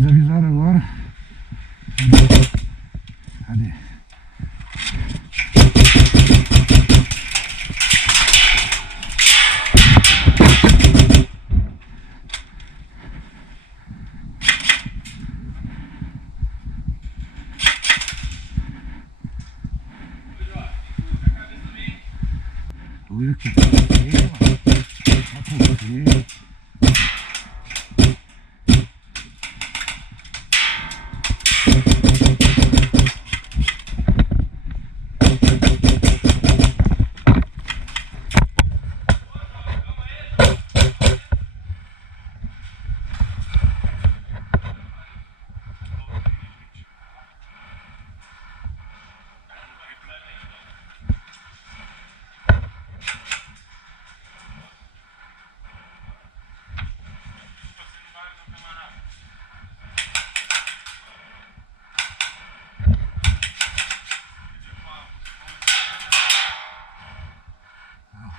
Mas avisaram agora. Cadê? Olha que feio, mano.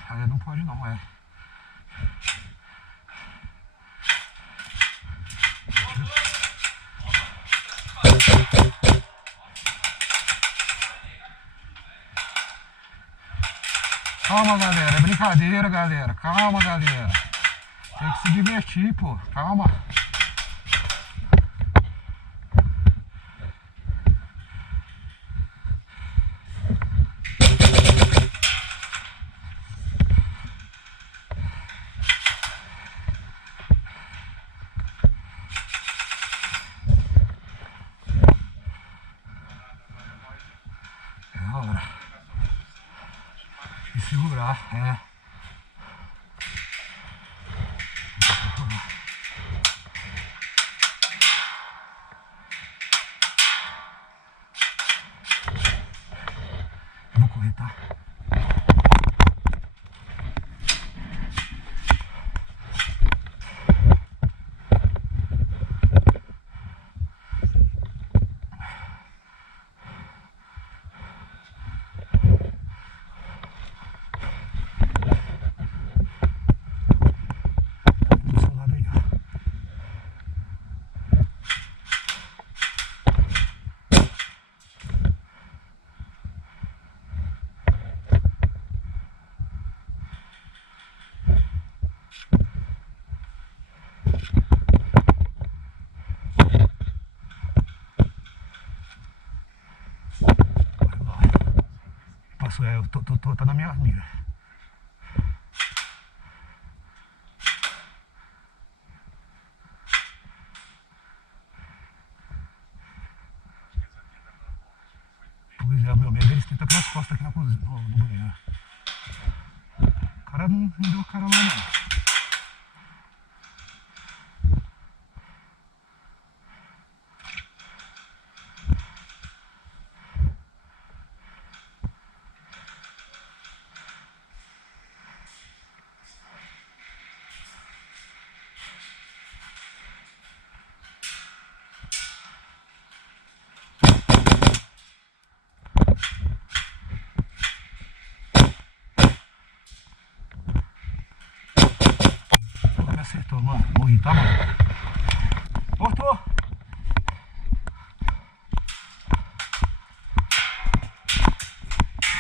Aí não pode não, é. Calma, galera, é brincadeira, galera. Calma, galera. Tem que se divertir, pô. Calma. É a hora de segurar, é. Eu vou correr, tá? Passou, eu tô na minha mira. Pois é, o meu medo eles tentam pelas costas aqui no banheiro. O cara não deu cara lá não. Acertou, mano. Morri, tá, mano? Cortou.